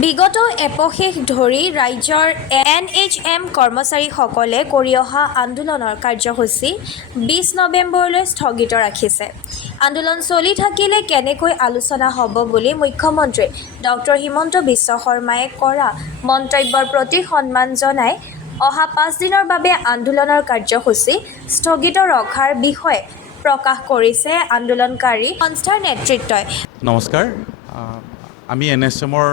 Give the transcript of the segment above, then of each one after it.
বিগত এপশেষ ধৰি ৰাজ্যৰ NHM কৰ্মচাৰীসকলে কৰি অহা আন্দোলনৰ কাৰ্যসূচী 20 নৱেম্বৰলৈ স্থগিত ৰাখিছে। আন্দোলন চলি থাকিলে কেনেকৈ আলোচনা হ'ব বুলি মুখ্যমন্ত্ৰী ডক্টৰ হিমন্ত বিশ্ব শৰ্মাই কৰা মন্তব্যৰ প্ৰতি সন্মান জনাই অহা 5 দিনৰ বাবে আন্দোলনৰ কাৰ্যসূচী স্থগিত ৰখাৰ বিষয়ে প্ৰকাশ কৰিছে আন্দোলনকাৰী সংস্থাৰ নেতৃত্বই। নমস্কাৰ। আমি NHMৰ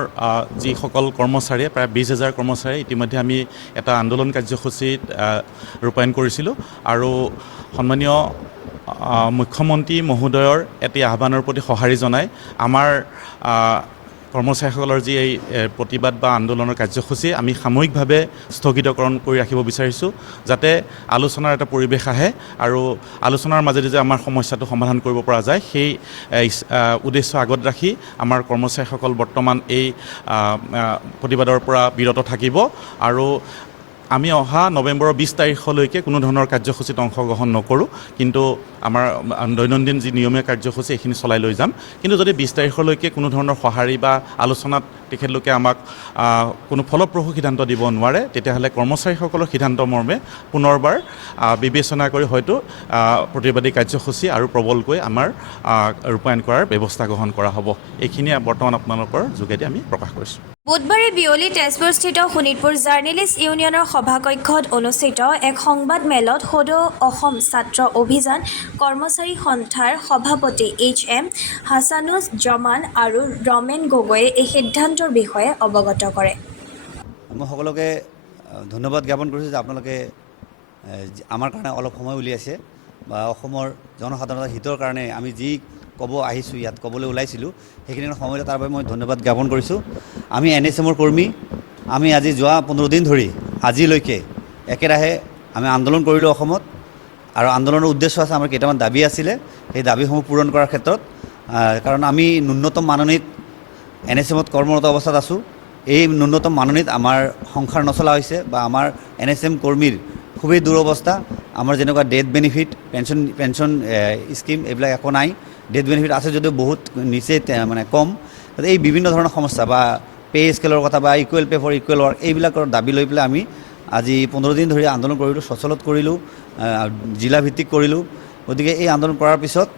যিসকল কৰ্মচাৰী প্ৰায় 20,000 কৰ্মচাৰী ইতিমধ্যে আমি এটা আন্দোলন কাৰ্যসূচীত ৰূপায়ণ কৰিছিলোঁ আৰু সন্মানীয় মুখ্যমন্ত্ৰী মহোদয়ৰ এটি আহ্বানৰ প্ৰতি সঁহাৰি জনাই আমাৰ কৰ্মচাৰীসকলৰ যি এই প্ৰতিবাদ বা আন্দোলনৰ কাৰ্যসূচী আমি সাময়িকভাৱে স্থগিতকৰণ কৰি ৰাখিব বিচাৰিছোঁ, যাতে আলোচনাৰ এটা পৰিৱেশ আহে আৰু আলোচনাৰ মাজেদি যে আমাৰ সমস্যাটো সমাধান কৰিব পৰা যায় সেই উদ্দেশ্য আগত ৰাখি আমাৰ কৰ্মচাৰীসকল বৰ্তমান এই প্ৰতিবাদৰ পৰা বিৰত থাকিব আৰু আমি অহা নৱেম্বৰৰ 20 তাৰিখলৈকে কোনো ধৰণৰ কাৰ্যসূচীত অংশগ্ৰহণ নকৰোঁ, কিন্তু আমাৰ দৈনন্দিন যি নিয়মীয়া কাৰ্যসূচী এইখিনি চলাই লৈ যাম। কিন্তু যদি 20 তাৰিখলৈকে কোনো ধৰণৰ সঁহাৰি বা আলোচনাত তেখেতলোকে আমাক কোনো ফলপ্ৰসূ সিদ্ধান্ত দিব নোৱাৰে, তেতিয়াহ'লে কৰ্মচাৰীসকলৰ সিদ্ধান্ত মৰ্মে পুনৰবাৰ বিবেচনা কৰি হয়তো প্ৰতিবাদী কাৰ্যসূচী আৰু প্ৰবলকৈ আমাৰ ৰূপায়ণ কৰাৰ ব্যৱস্থা গ্ৰহণ কৰা হ'ব। এইখিনিয়ে বৰ্তমান আপোনালোকৰ যোগেদি আমি প্ৰকাশ কৰিছোঁ। বুধবাৰে বিয়লি তেজপুৰস্থিত শোণিতপুৰ জাৰ্নেলিষ্ট ইউনিয়নৰ সভাকক্ষত অনুষ্ঠিত এক সংবাদ মেলত সদৌ অসম ছাত্ৰ অভিযান কৰ্মচাৰী সন্থাৰ সভাপতি HM হাছানুজ্জমান আৰু ৰমেন গগৈয়ে এই সিদ্ধান্তৰ বিষয়ে অৱগত কৰে। মই সকলোকে ধন্যবাদ জ্ঞাপন কৰিছোঁ যে আপোনালোকে আমাৰ কাৰণে অলপ সময় উলিয়াইছে বা অসমৰ জনসাধাৰণৰ হিতৰ কাৰণে আমি যি ক'ব আহিছোঁ, ইয়াত ক'বলৈ ওলাইছিলোঁ সেইখিনি সময় তাৰ বাবে মই ধন্যবাদ জ্ঞাপন কৰিছোঁ। আমি NHMৰ কৰ্মী, আমি আজি যোৱা 15 দিন ধৰি আজিলৈকে একেৰাহে আমি আন্দোলন কৰিলোঁ অসমত আৰু আন্দোলনৰ উদ্দেশ্য আছে, আমাৰ কেইটামান দাবী আছিলে, সেই দাবীসমূহ পূৰণ কৰাৰ ক্ষেত্ৰত কাৰণ আমি ন্যূনতম মাননীত NHMত কৰ্মৰত অৱস্থাত আছোঁ। এই ন্যূনতম মাননীত আমাৰ সংসাৰ নচলা হৈছে বা আমাৰ NHM কৰ্মীৰ খুবেই দুৰৱস্থা। আমাৰ যেনেকুৱা ডেথ বেনিফিট, পেঞ্চন স্কিম এইবিলাক একো নাই। ডেথ বেনিফিট আছে যদিও বহুত নিচেই মানে কম। এই বিভিন্ন ধৰণৰ সমস্যা বা পে স্কেলৰ কথা বা equal pay for equal work এইবিলাকৰ দাবী লৈ পেলাই আমি আজি 15 দিন ধৰি আন্দোলন কৰিলোঁ, সচলত কৰিলোঁ, জিলাভিত্তিক কৰিলোঁ। গতিকে এই আন্দোলন কৰাৰ পিছত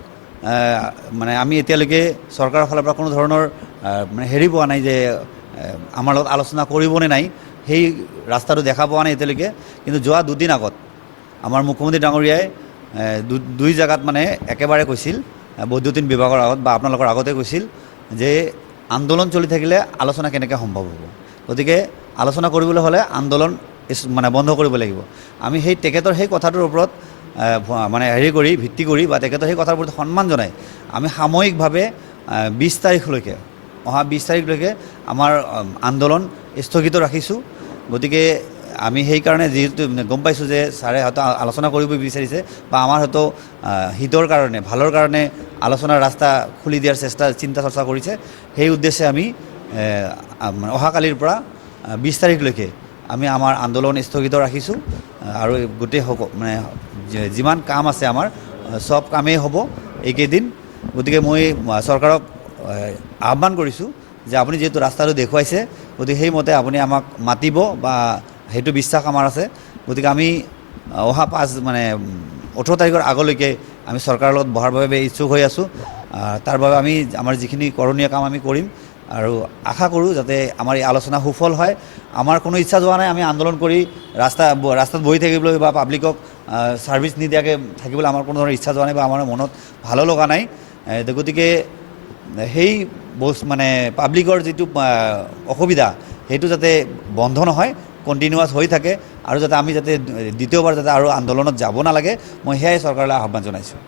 মানে আমি এতিয়ালৈকে চৰকাৰৰ ফালৰ পৰা কোনো ধৰণৰ মানে হেৰি পোৱা নাই যে আমাৰ লগত আলোচনা কৰিবনে নাই, সেই ৰাস্তাটো দেখা পোৱা নাই এতিয়ালৈকে। কিন্তু যোৱা 2 দিন আগত আমাৰ মুখ্যমন্ত্ৰী ডাঙৰীয়াই দুই জেগাত মানে একেবাৰে কৈছিল, বৈদ্যুতিন বিভাগৰ আগত বা আপোনালোকৰ আগতে কৈছিল যে আন্দোলন চলি থাকিলে আলোচনা কেনেকৈ সম্ভৱ হ'ব। গতিকে আলোচনা কৰিবলৈ হ'লে আন্দোলন মানে বন্ধ কৰিব লাগিব। আমি সেই তেখেতৰ সেই কথাটোৰ ওপৰত মানে ভিত্তি কৰি বা তেখেতৰ সেই কথাৰ প্ৰতি সন্মান জনাই আমি সাময়িকভাৱে 20 তাৰিখলৈকে অহা 20 তাৰিখলৈকে আমাৰ আন্দোলন স্থগিত ৰাখিছোঁ। গতিকে আমি সেইকাৰণে যিহেতু গম পাইছোঁ যে ছাৰে হয়তো আলোচনা কৰিব বিচাৰিছে বা আমাৰ হয়তো হিতৰ কাৰণে ভালৰ কাৰণে আলোচনাৰ ৰাস্তা খুলি দিয়াৰ চিন্তা চৰ্চা কৰিছে, সেই উদ্দেশ্যে আমি অহাকালিৰ পৰা 20 তাৰিখলৈকে আমি আমাৰ আন্দোলন স্থগিত ৰাখিছোঁ আৰু গোটেই মানে যিমান কাম আছে আমাৰ চব কামেই হ'ব এইকেইদিন। গতিকে মই চৰকাৰক আহ্বান কৰিছোঁ যে আপুনি যিহেতু ৰাস্তাটো দেখুৱাইছে, গতিকে সেইমতে আপুনি আমাক মাতিব বা সেইটো বিশ্বাস আমাৰ আছে। গতিকে আমি অহা 18 তাৰিখৰ আগলৈকে আমি চৰকাৰৰ লগত বহাৰ বাবে ইচ্ছুক হৈ আছোঁ। তাৰ বাবে আমি আমাৰ যিখিনি কৰণীয় কাম আমি কৰিম আৰু আশা কৰোঁ যাতে আমাৰ এই আলোচনা সুফল হয়। আমাৰ কোনো ইচ্ছা যোৱা নাই আমি আন্দোলন কৰি ৰাস্তাত বহি থাকিবলৈ বা পাব্লিকক ছাৰ্ভিচ নিদিয়াকৈ থাকিবলৈ আমাৰ কোনো ধৰণৰ ইচ্ছা যোৱা নাই বা আমাৰ মনত ভালো লগা নাই। গতিকে সেই মানে পাব্লিকৰ যিটো অসুবিধা সেইটো যাতে বন্ধ নহয়, কণ্টিনিউৱাছ হৈ থাকে আৰু যাতে আমি দ্বিতীয়বাৰ যাতে আৰু আন্দোলনত যাব নালাগে, মই সেয়াই চৰকাৰলৈ আহ্বান জনাইছোঁ।